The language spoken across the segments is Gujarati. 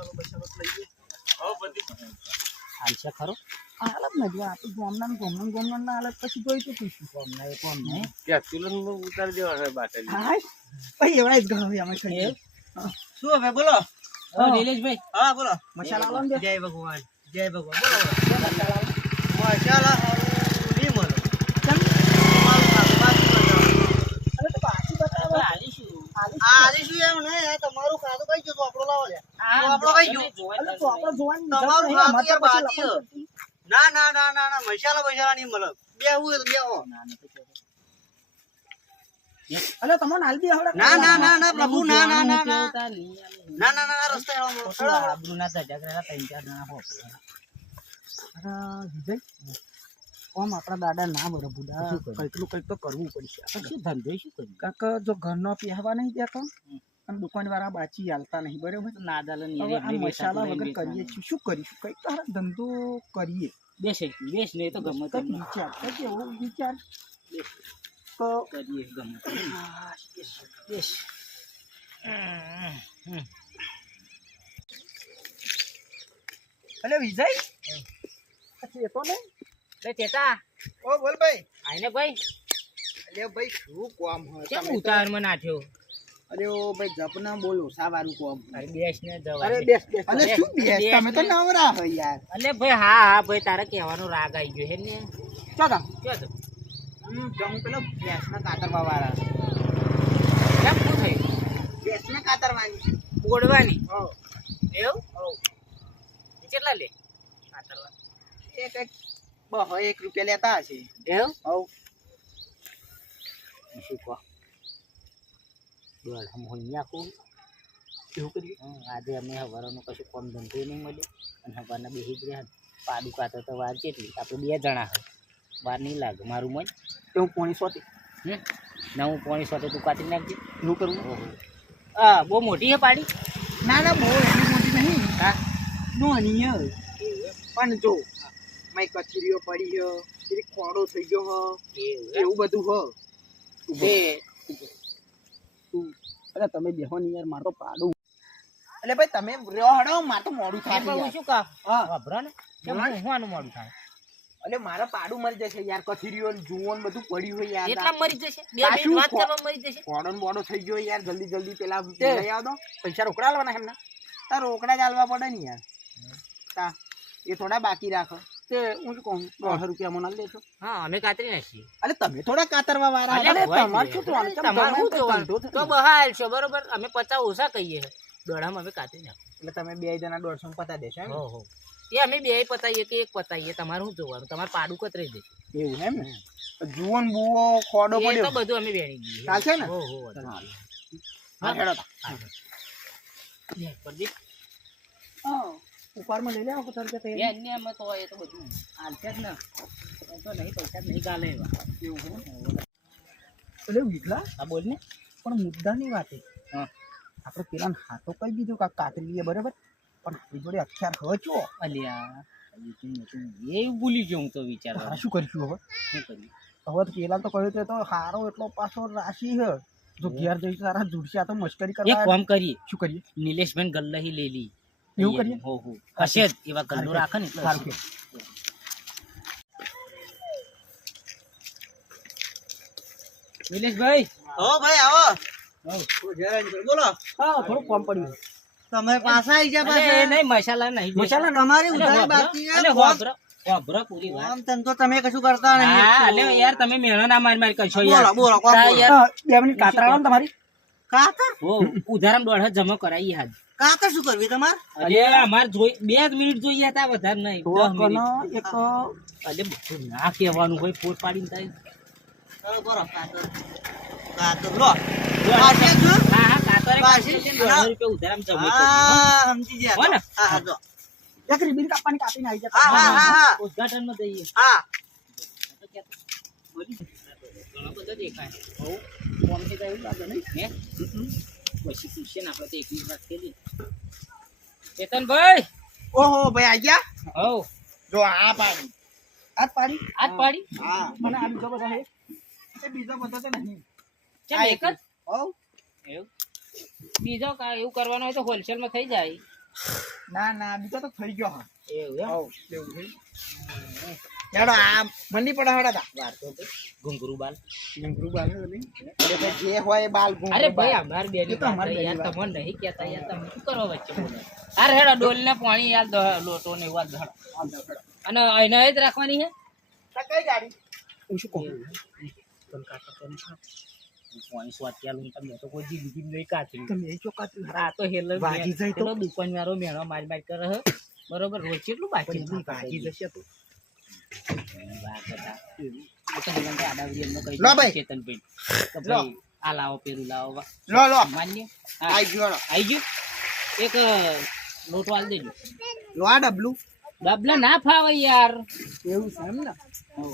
મસાલો બસાલો લઈએ. હાલશે ખરો હાલત ને જો આપણે ગોમના ના હાલત પછી જોઈ તો પૂછ્યું કોમના એ કોમ નહીં ઉતારી દેવા છે બાટલી. હા ભાઈ એવા જ ગમે અમે ખાઈએ. શું હવે બોલો? નિલેશભાઈ હા બોલો. મસાલા આલો ને જય ભગવાન જય ભગવાન. બોલો મસાલા નહીં મળે. અરે તો બાકી બતાવો. હાલીશું આજે શું એમ નહીં આ તમારું ખાતું કઈ ગયું આપણો લાવો લે. આપણો કઈ ગયું અરે તો આપણે જોવાની તમારું જરૂર નહીં, ખાતું યાર અમારે તો બાકી પછી લખવાનું છે. ના ના ના ના ના મસાલા બસાલા નહીં મળે. બેહવું તો બેહો. અરે તમને હાલ બી આવડે ના ના ના ના પ્રભુ ના ના ના ના ના ના ના રસ્તે આવો. આબરૂના ધજાગરા ત્રણ ચાર જણા હો અરે વિજય ઓમ આપણા દાદા ના બરો બુડા કંઈક તો કરવું પડશે શું ધંધો શું કર્યું કાક જો ઘરનો પહેવા નહીં દેતો અને દુકાનવાળા બાચી હાલતા નહીં બરાબર નાદાલ હવે આ મસાલા વગર કરીએ છીએ શું કરીશું કંઈક તો હારા ધંધો કરીએ બેસ નહીં તો ગમે તેમ વિચાર કંઈક એવો વિચાર તો કરીએ ગમે બેસ અરે વિજય એ તો નહીં તેતા ઓ બોલ ભાઈ. આઈને ભાઈ અરે ભાઈ શું કામ હોય કેમ ઉતાવળમાં નાઠ્યો અરે ઓ ભાઈ જપના બોલો સાવારું કામ. અરે બેસ ને જવા અરે દે. બેસ બેસ અરે શું બેસ તમે તો નવરા હોય યાર. અલે ભાઈ હા ભાઈ તારે કહેવાનો રાગ આવી ગયો હે ને ચાલો ક્યાં તો જમ પેલો ભેંસના કાતરવા વાળા. કેમ શું થયું ભેંસના કાતરવાની. બોડવાની હો એવું હો કેટલા લે કાતરવા એ કંઈક 1 રૂપિયા લેતા હશે. એવું હો શું કહો બોલ હમ હોય આખું એવું કરીએ આજે અમે હવારનું કશું કોમ ધંધો નહીં મળ્યો અને હવારના બેસી જ રહ્યા પાડું કાતો તો વાર કેટલી આપણે 2 જણા હોય વાર નહીં લાગે મારું મન તો હું પોણી સોતી નવું પોણી સાથે તું કાતરી નાખજે એવું કરવું હા બહુ મોટી હે પાડી ના ના બહુ એની મોટી નહીં હા નોની હે. પણ જો મેં કચરીઓ પડી હે પેલી ખોડો થઈ ગયો હે એવું બધું હે તું અરે તમે બેહો નહીં યાર માર તો પાડું એટલે ભાઈ તમે રહ્યો હડો માર તો મોડું થાય હું યાર. શું કહું હા વાપરા ને કેમ હું મોડું થાય એટલે મારે પાડું મરી જશે યાર કચરીઓ ને જુઓ ને બધું પડ્યું હોય યાર એટલા મરી જશે બે આ શું મિનિટ વાત ખો- કરવા મરી જશે ખોડો ને બોડો થઈ ગયો યાર જલ્દી પેલા તે. લઈ આવો તો પૈસા રોકડા આલવાના એમના તાર રોકડા જ આલવા પડે ને યાર તા એ થોડા બાકી રાખો તે હું શું કહું 10 રૂપિયા મને આલી દેશો હા અમે કાતરી નાખીએ અલે તમે થોડા કાતરવા વાળા અલ્યા, અરે હોય તમારે જ શું ને. જોવાનું? તમારે શું તમે જોવાનું? ધંધો છે તો ને. બહાર છે બરોબર અમે 50 ઓછા કહીએ દોડામાં અમે કાતરી નાખીએ એટલે તમે 2 જણા 150 પતા દેશો એમ હો હો એ અમે બે પતાઈએ કે એક પતાઈએ તમારે શું જોવાનું તમારે પાડું કતરી દે એવું એમ ને જુવન બુવો ખોડો એ તો પડ્યો બધું અમે વેણી દઈએ ચાલશે ને? હો હો હા હેડો તા. પ્રદીપ ઉપરમાં લઈ લેવો 50 રૂપિયા એ અન્ય અમે તો એ તો બધું હાલશે જ ને એમ તો નહીં પૈસા જ નહીં ગાલે એવા એવું છે એટલે વિકલા હા બોલ ને પણ મુદ્દાની વાત છે હા આપણે પેલા હાથો કહી દીધું કે આ કાતરી લઈએ બરાબર પણ આપણી જોડે હથિયાર હચો અલ્યા એ ભૂલી ગયો હું તો વિચાર તારે શું કરીશું હવે શું કર્યું હવે તો પેલા તો કહ્યું તે તો હારો એટલો પાછો રાશી છે જો ઘેર જઈ તારા જુડશે આ તો મસ્કરી એક કરવા કામ કરીએ શું કરીએ નિલેશભાઈ ગલ્લાહી લઈ લી એવું કરીએ? હો હો હશે જ એવા ગલ્લો રાખે ને એટલે સારું હશે. કે નિલેશભાઈ હો ભાઈ આવો. હો. બોલો હા થોડું કોમ પડ્યું તમે પાછા આવી ગયા અલે, એ પાછા. નહીં મસાલા નહીં મસાલા તમારી અલે, ઉધારી વાપરો. બાકી છે. અલે, વાપરો. વાપરો પૂરી વાત. આમ તેમ તો તમે કશું કરતા હા, નહીં. અલે, યાર તમે મેળો ના માર કરશો બોલો યાર બોલો કોણ તા બોલો? યાર 2 મિનિટ કાતરા આવો ને તમારી કાતર હો ઉધારમ દોઢ જમા કરાવી હાલ કાતર શું કરવી તમારે? અરે અમાર જોઈ 2 મિનિટ જોઈએ હતા વધારે નહીં 10 મિનિટ એક અલે બધું ના કહેવાનું હોય ફોટ પાડીને થાય ચાલો બોલો કાતર. કાતર લો. પાછી જ જો. હા હા કાતરે પાછી? 200 રૂપિયા ઉધારમ જમા કરી હા સમજી ગયા. હો ને? હા હા જો. એક રીબીન કાપવાની કાપીને આવી હા જતા હા હા હા ઉદ્ઘાટનમાં જઈએ હા. ઘણા બધા દેખાય કોમથી તો એવું લાગે નહીં હે પછી પૂછીએ ને આપણે તો એકની વાત કરી ચેતનભાઈ ઓહો ભાઈ આ ગયા હવ જો આ પાડી આ પાડી આજ પાડી હા મને આ બીજો બધા હે એ બીજો બધા તો નહીં ચાલ એક જ હો એવું બીજો કા એવું કરવાનું હોય તો હોલસેલમાં થઈ જાય ના ના બીજો તો થઈ ગયો હા એવું એમ? હવ એવું છે યાડો આ મંડી પડે હડા તા વાર તો ભાઈ, ઘુંઘરું બાલ. ઘૂંઘરું બાલ નહીં અરે ભાઈ જે હોય એ બાલ ઘૂંઘરું અરે ભાઈ બાલ. અમાર બેની એ તો અમાર વાત છે, બેની યાર વાત. તમને નહીં કહેતા, યાર તમે શું કરો વચ્ચે બોલો? અરે હેડો ડોલને પાણી યાર લોટો ને એવું દહડો. આમ તો ખરા. અને એને જ રાખવાની છે. તા કઈ ગાડી હું શું કહું પણ કાકા કેમ છો? હું પાણી સ્વાદ ત્યાં લઉં તમને તો કોઈ જિંદગી નહીં કાચી. તમે એ ચોકાતું આ તો હેલ વાગી જાય તો? દુકાન વાળો મેળો મારી મારી કરે હે. બરોબર રોજ કેટલું બાકી પણ ભાગી જશે તો લો ભાઈ. ચેતનભાઈ તો લો. ભાઈ આ લાવો પેલું લાવો લો લો માન્ય આઈ ગયો લો. આઈ ગયું એક લોટો આલ દેજો. લો આ ડબલું ડબલા ના ફાવે યાર. એવું છે એમ ને હોવ.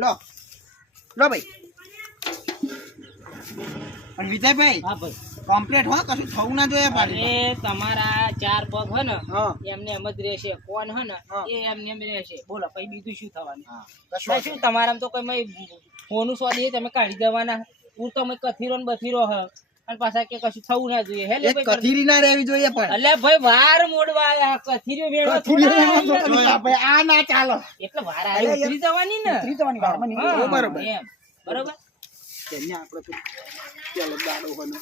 લો લો ભાઈ પણ વિજયભાઈ હા ભાઈ. કમ્પ્લીટ હો કશું થવું ના જોઈએ પાડી અરે તમારા 4 પગ હે ને હા એમને એમ જ રહેશે. કોણ હે ને હા. એ એમને એમ રહેશે. બોલો પછી બીજું શું થવાનું? હા ભાઈ શું તમારામાં તો કોઈ ફોનું સ્વાદ એ તમે કાઢી દેવાના. હું તો કથીરો ને બથીરો હ અને પાછા કે કશું થવું ના જોઈએ. હે લે એક ભાઈ કથીરી ના રહેવી જોઈએ પણ અલ્યા ભાઈ વાર મોડવા આયા કથીરીઓ વેણવા કથીરી થોડા રહેવા આયા. જોઈએ ભાઈ આ ના ચાલો એટલે વાર અલ્યા આવી યાર, ઉતરી જવાની ને. ઉતરી જવાની વારમાં નહીં. હા, ઓ બરોબર એમ. બરોબર. તેને આપણે તો ચાલો દાડો હોનો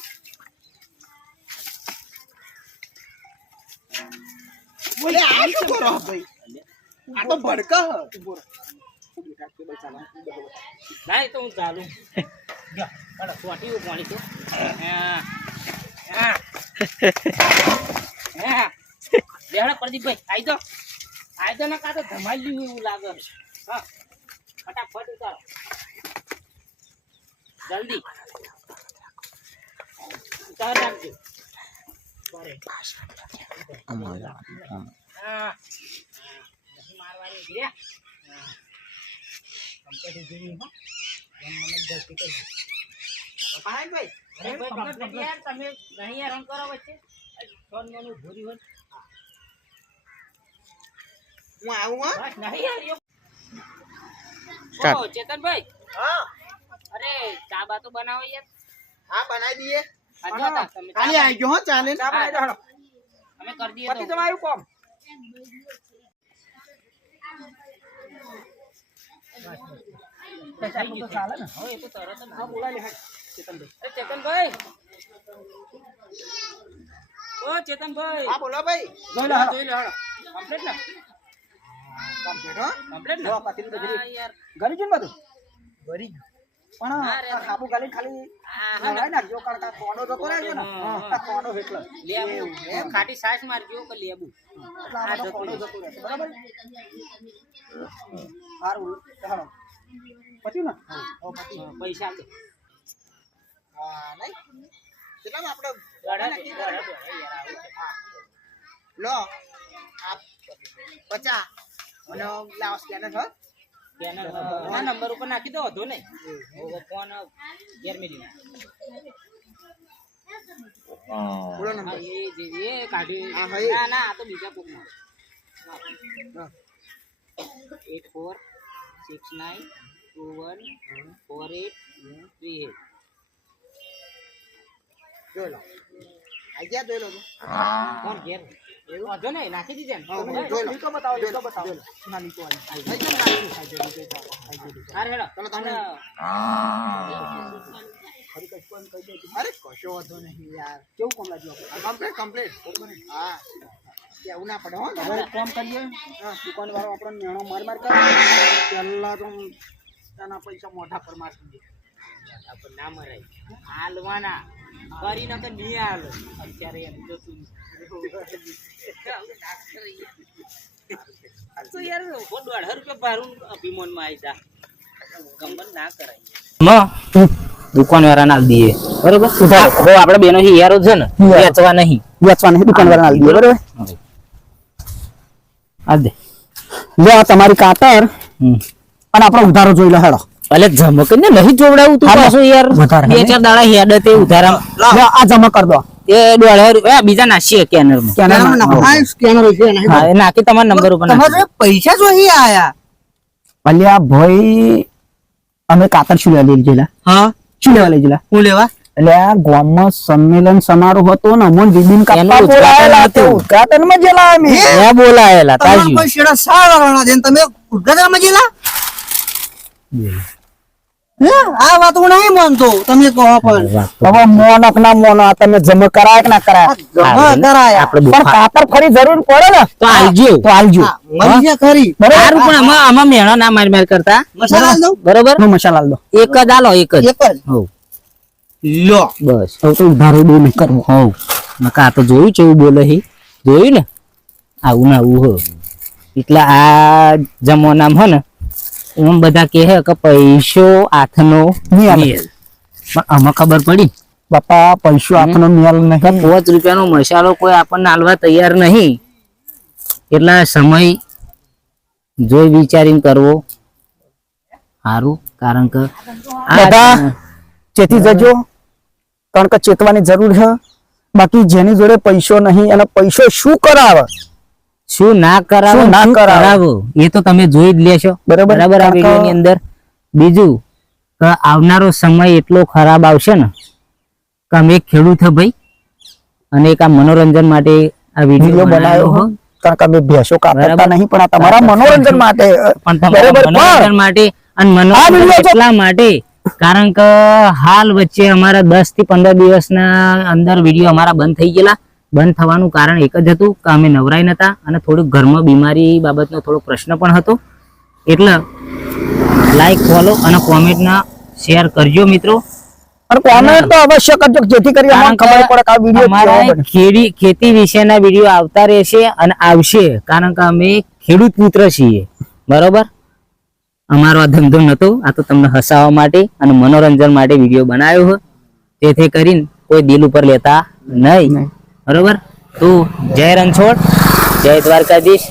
બોલે આ શું કરો ભાઈ આ તો ભડકા હ ઉભો રહો. બેટા કેબલ ચાલો ના એ તો હું ચાલુ. જો હાલો સોટી પાણી તો હા હા હા લેહડા પ્રદીપભાઈ આઈ તો ના કાતો ધમાલ્યું એવું લાગે. હા ફટાફટ ઉતારો જલ્દી ઉતાર નાખજો. હા નથી મારવાની છે. હા કમ્પ્લીટ જેવી હો એમ મને જલ્દી કરજો. પાણી ભાઈ અરે ભાઈ complete યાર તમે નહીં યાર રંગ કરો વચ્ચે ફોન મને ભૂરી હોય. હું આવું હા બસ નહીં યાર યો. Start. ઓ ચેતનભાઈ હા અરે ચા બા તો બનાવો યાર. હા બનાવી દઈએ આ જો તા તમે ચા કાલે આવી ગયો હો ચાલે ચા બનાવી દો, હાલો. અમે કરી દઈએ પતિ તો તમારું કોમ થઈ ગયું, ચાલે ને હવે એ તો તરત જ હા બોલાય લે ચેતનભાઈ અરે ચેતનભાઈ ઓ ચેતનભાઈ હા બોલો ભાઈ જોઈ લો જોઈ લો હાલો કમ્પ્લીટ ને કમ્પ્લીટ હો કમ્પ્લીટ ને જો પાટીલ તો હા યાર ગરી જન બધું ગરી પણ ના રે. આ ખાબુ ગાલી ખાલી આ હા લડાઈ નાખજો કારણ કે આ કોનો તો કરાય છે ને હા. આ કોનો એટલે લેબુ એવું એમ. ખાટી સાસ મારજો કે લેબુ એટલે આ બધો કોનો જતો રહેશે બરાબર સારું ચાલો પત્યું ને હો પત્યું પૈસા આપજો. હા નહીં કેટલામાં આપણે દોડા નાખી દોડા દઈએ? દોડા યાર આવું છે. હા. લો આ 50 અને લાવ સ્કેનર હો સ્કેનર ના નંબર ઉપર નાખી દો વધો નહીં. હવે ફોન ઘેર મેલી નાખ. બોલો હા, નંબર એ કાઢી હા, હા, એ. ના ના આ તો બીજા કોક નો હા. 8469214838 જોઈ લો આઈ ગયા જોઈ લો તો ફોન ઘેર એવું વધો નહીં નાખી દીધે ને. હા, હા, જોઈ લો લીકો બતાવો લીકો બતાવો ના લીકો આઈ ગયો ના લીકો આઈ ગયો હારે હેડો. તમે તમે અને ફરી કઈ કોઈ કહી દે અરે કશો વાંધો નહીં યાર કેવું કામ લાગ્યું આપણે કમ્પ્લીટ હા કેવું ના પડે હો હવે એક કામ કરીએ દુકાન વાળો આપણને મેણો માર કરે પહેલા તો તેના પૈસા મોઢા પર મારી દે આપણે ના મરાય હાલવાના કરી નકર નહીં હાલ અત્યારે એમ તો તું તો યાર 1.5 રૂપિયા ભારું અભિમાનમાં આવી જા ગમન ના કરાય દુકાન વાળા ના દઈએ બરોબર હવે આપણે બેનો હિયારો છે ને વેચવા નહીં દુકાન વાળા આવી બરોબર આ દે લે આ તમારી કાતર અને આપણો ઉધારો જોઈ લો હેડો અલે જમક ને નહીં જોવડાવું તું પાછું યાર વધારે બે ચાર દાડા હેડ તે ઉધારા લે આ જમા કર દો એ 1.5 રૂપિયા બીજા નાખીએ સ્કેનર માં સ્કેનર છે હા એ નાખી તમારા નંબર ઉપર નાખી. પૈસા જો અહીં આયા અલ્યા ભાઈ અમે કાતર શું લઈ લીધેલા હા શું લેવા લઈ ગયેલા? હું લેવા એટલે આ ગામમાં સંમેલન સમારોહ હતો ને અમોન દીદીન એનું કાપા ઉદ્ઘાટન બોલાયેલા તે હતું. ઉદ્ઘાટનમાં જેલા અમે ત્યાં બોલાયેલા તમારા તાજી કોઈ શેડા સારવાના છે ને તમે ઉદ્ઘાટનમાં ગયેલા હે આ વાત હું નહીં માનતો તમે કહો પણ હવે મોનક ના મોનો આ તમે જમા કરાય કે ના કરાય જમા કરાયા આપણે પણ કાતર ફરી જરૂર પડે ને તો આલજો તો આલજો હા, મળી છે ખરી સારું પણ આમાં મેણો ના માર માર કરતા મસાલા આલ દઉં બરોબર નો મસાલા આલ દો એક જ આલો એક જ એક જ હો લો બસ હવે તો ઉધારો દે નહીં કરવો હો નકા આ તો જોયું છે એવું બોલે હી જોયું ને આવું ને આવું હો એટલે આ જમાનામાં હે ને એમ બધા કહે કે પૈસો હાથનો મેલ. મેલ. પણ આમાં ખબર પડી બાપા પૈસો હાથનો મેલ કે નહીં 5 રૂપિયાનો મસાલો કોઈ આપણને આલવા તૈયાર નહીં એટલા સમય જોઈ વિચારીને કરવો સારું કારણ કે આ- બધા ચેતી જજો કારણ કે ચેતવાની જરૂર છે બાકી જેની જોડે પૈસો નહીં અને પૈસો શું કરાવે શું ના કરાવો શું ના શું કરાવો. કરાવો એ તો તમે જોઈ જ લેશો બરાબર. બરાબર આ કારણ કે- વિડીયોની અંદર બીજું કે આવનારો સમય એટલો ખરાબ આવશે ને કે અમે એક ખેડૂત હે ભાઈ અને એક આ મનોરંજન માટે આ વિડીયો વિડીયો બનાવ્યો બનાવ્યો હોય. કારણ કે અમે ભેંસો કાપતા બરાબર. નહીં પણ આ તમારા મનોરંજન માટે પણ તમારા બરાબર મનોરંજન માટે અને આ મનોરંજન વિડીયો તો- એટલા માટે કારણ કે હાલ વચ્ચે અમારા 10 થી 15 દિવસના અંદર વિડીયો અમારા બંધ થઈ ગયેલા બંધ થવાનું કારણ એક જ હતું કે અમે નવરાઈ નતા અને થોડુંક ઘરમાં બીમારી બાબતનો થોડો પ્રશ્ન પણ હતો એટલે લાઈક ફોલો અને કોમેન્ટના શેર કરજો મિત્રો અને કોમેન્ટ તો અવશ્ય કરજો જેથી કરી અમને ખબર પડે કે આ વિડીયો અમારા કેવો બને. ખેતી વિશેના વિડીયો આવતા રહેશે અને આવશે કારણ કે અમે ખેડૂત પુત્ર છીએ બરોબર અમારો આ ધંધો નતો આ તો તમને હસાવવા માટે અને મનોરંજન માટે વિડીયો બનાવ્યો હોય જેથી કરીને કોઈ દિલ ઉપર લેતા નહીં બરોબર તો જય રણછોડ જય દ્વારકાધીશ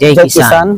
જય જય કિસાન કિસાન